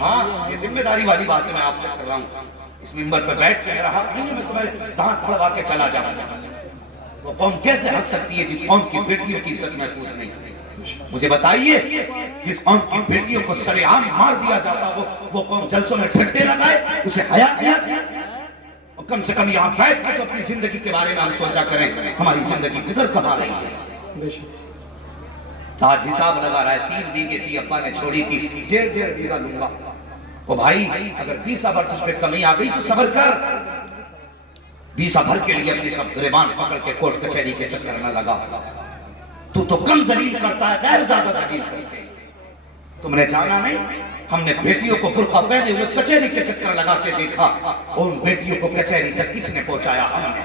ہاں یہ ذمہ داری والی بات ہے میں آپ سے کر رہا ہوں. اس ممبر پہ بیٹھ کے میرا حق نہیں ہے میں تمہارے دانت پھڑوا کے چلا جاؤں. وہ قوم کیسے ہنس سکتی ہے جس قوم کی بیٹیوں کی عزت محفوظ نہیں؟ مجھے بتائیے جس قوم کی بیٹیوں کو سرعام مار دیا جاتا وہ قوم جلسوں میں ٹھٹے لگائے اسے حیا کیا. اور کم سے کم یہاں بیٹھ کے تو اپنی زندگی کے بارے میں ہم سوچا کریں ہماری زندگی گزر کہاں رہی ہے. آج حساب لگا رہا ہے 3 بیگے تھی ابا نے چھوڑی تھی 1.5 بیگہ لوں گا. او بھائی اگر 20 بھر تجھ پہ کمی آ گئی تو صبر کر. 20 بھر کے لیے اپنے گریبان پکڑ کے کورٹ کچہری کے چکر نہ لگا. تو کم ذلیل کرتا ہے غیر زیادہ ذلیل کرتے. تم نے جانا نہیں ہم نے بیٹیوں کو برقع پہنے ہوئے کچہری کے چکر لگاتے دیکھا. اور ان بیٹیوں کو کچہری تک کس نے پہنچایا؟ ہم نے.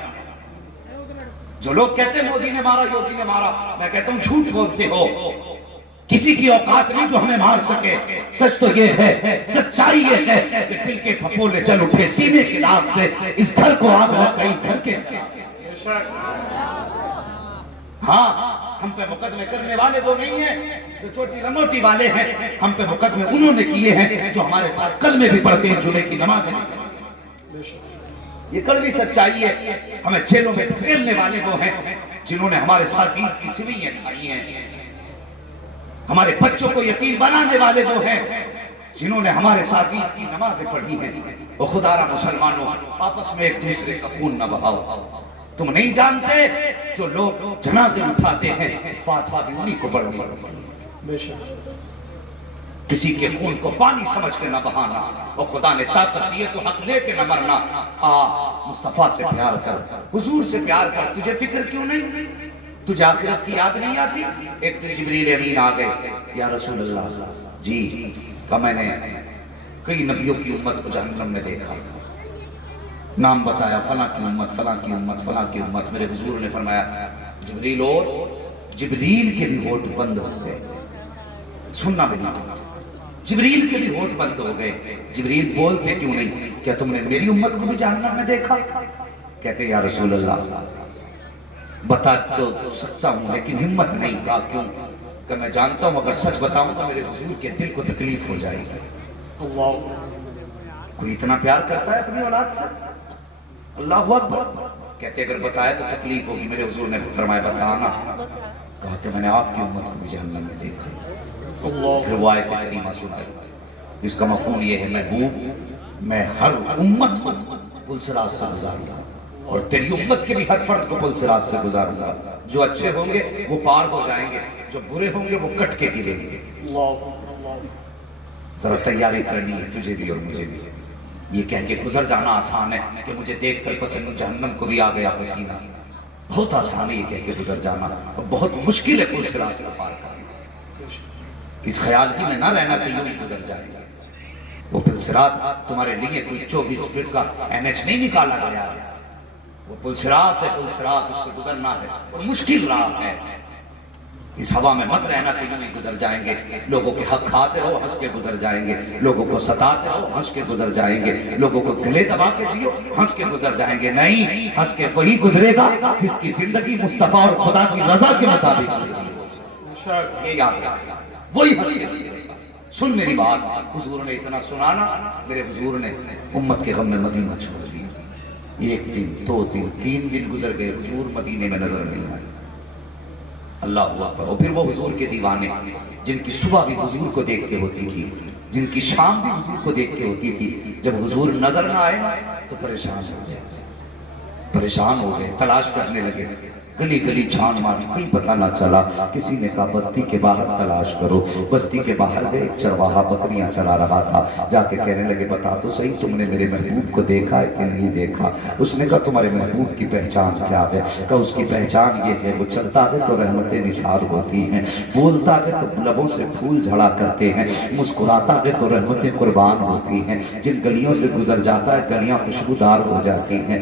جو لوگ کہتے ہیں مودی نے مارا یوگی نے مارا میں کہتا ہوں جھوٹ بولتے ہو. کسی کی اوقات نہیں جو ہمیں مار سکے. سچ تو یہ ہے سچائی یہ ہے کہ دل کے پھپھولے جل اٹھے سینے کی آگ سے اس گھر کو آگ لگ گئی گھر کے. ہاں ہم پہ مقدمے کرنے والے وہ نہیں ہیں جو چھوٹی رموٹی والے ہیں. ہم پہ مقدمے انہوں نے کیے ہیں جو ہمارے ساتھ کلمے بھی پڑھتے ہیں جمعے کی نماز میں. یہ کلمی سچائی ہے. ہمیں جیلوں میں دھکیلنے والے وہ ہیں جنہوں نے ہمارے ساتھ دین کی سویاں کھائی ہیں. ہمارے بچوں کو یتیم بنانے والے وہ ہیں جنہوں نے ہمارے ساتھ عید کی نمازیں پڑھی ہیں. اور خدا را مسلمانوں آپس میں ایک دوسرے کا خون نہ بہاؤ. تم نہیں جانتے جو لوگ جنازے اٹھاتے ہیں فاتحہ بھی انہی کو پڑھنی پڑتی. کسی کے خون کو پانی سمجھ کے نہ بہانا. اور خدا نے طاقت دی ہے تو حق لے کے نہ مرنا. مصطفیٰ سے پیار کر حضور سے پیار کر. تجھے فکر کیوں نہیں؟ تجھے آخرت کی یاد نہیں آتی؟ ایک دن جبریل امین آ گئے یا رسول اللہ جی کہ میں نے کئی نبیوں کی امت کو جہنم میں دیکھا. نام بتایا فلاں کی امت فلاں کی امت فلاں کی امت. میرے حضور نے فرمایا جبریل اور جبریل کے بھی ہوٹ بند ہو گئے. سننا بھی نہیں. جبریل کے بھی ہوٹ بند ہو گئے. جبریل بولتے کیوں نہیں؟ کیا تم نے میری امت کو بھی جہنم میں دیکھا؟ کہتے یا رسول اللہ بتا تو سکتا ہوں لیکن ہمت نہیں. کہا کیوں؟ کہ میں جانتا ہوں اگر سچ بتاؤں تو میرے حضور کے دل کو تکلیف ہو جائے گی. کوئی اتنا پیار کرتا ہے اپنی اولاد سے؟ اللہ اکبر. کہتے اگر بتایا تو تکلیف ہوگی. میرے حضور نے فرمایا بتانا. کہا کہ میں نے آپ کی امت کو بھی جہنم میں دیکھا. پھر وہ آیت کریمہ سن کر اس کا مفہوم یہ ہے محبوب میں ہر امت کو پلسرات سے گزاروں گا اور تیری امت کے بھی ہر فرد کو پلسرات سے گزاروں گا. جو اچھے ہوں گے وہ پار ہو جائیں گے جو برے ہوں گے وہ کٹ کے گریں گے. ذرا تیاری کرنی ہے تجھے بھی اور مجھے بھی. یہ کہہ کے گزر جانا آسان ہے کہ مجھے دیکھ کر پسند جہنم کو بھی آ گیا پسینہ. بہت آسان ہے یہ کہہ کے گزر جانا اور بہت مشکل ہے پلسرات کو پار کرنا. اس خیال ہی میں نہ رہنا کہ یوں ہی گزر جائے گا. وہ پلسرات تمہارے لیے کوئی 24 فٹ کا NH نہیں نکالا گیا ہے. وہ پلسرات ہے. پلسرات اس سے گزرنا ہے اور مشکل راہ ہے. اس ہوا میں مت رہنا کہ یوں ہی گزر جائیں گے. لوگوں کے حق کھاتے رہو ہنس کے گزر جائیں گے. لوگوں کو ستاتے رہو ہنس کے گزر جائیں گے. لوگوں کو گلے دبا کے جیو ہنس کے گزر جائیں گے. نہیں ہنس کے وہی گزرے گا جس کی زندگی مصطفیٰ اور خدا کی رضا کے مطابق. یہ یاد رکھنا وہی ہنس کے گزرے گا. سن میری بات. حضور نے اتنا سنانا. میرے حضور نے امت کے غم میں مدینہ چھوڑ دیا. 1 دن 2 دن 3 دن گزر گئے. حضور مدینے میں نظر نہیں آئے. اللہ اکبر. اور پھر وہ حضور کے دیوانے جن کی صبح بھی حضور کو دیکھ کے ہوتی تھی جن کی شام بھی حضور کو دیکھ کے ہوتی تھی جب حضور نظر نہ آئے تو پریشان ہو گئے. پریشان ہو گئے. تلاش کرنے لگے. گلی گلی چھان ماری کہیں پتہ نہ چلا. کسی نے کہا بستی کے باہر تلاش کرو. بستی کے باہر گئے. ایک چرواہا بکریاں چلا رہا تھا. جا کے کہنے لگے بتا تو صحیح تم نے میرے محبوب کو دیکھا ہے کہ نہیں دیکھا؟ اس نے کہا تمہارے محبوب کی پہچان کیا ہے؟ کہا اس کی پہچان یہ ہے وہ چلتا ہے تو رحمتیں نثار ہوتی ہیں. بولتا ہے تو لبوں سے پھول جھڑا کرتے ہیں. مسکراتا ہے تو رحمتیں قربان ہوتی ہیں. جن گلیوں سے گزر جاتا ہے گلیاں خوشبودار ہو جاتی ہیں.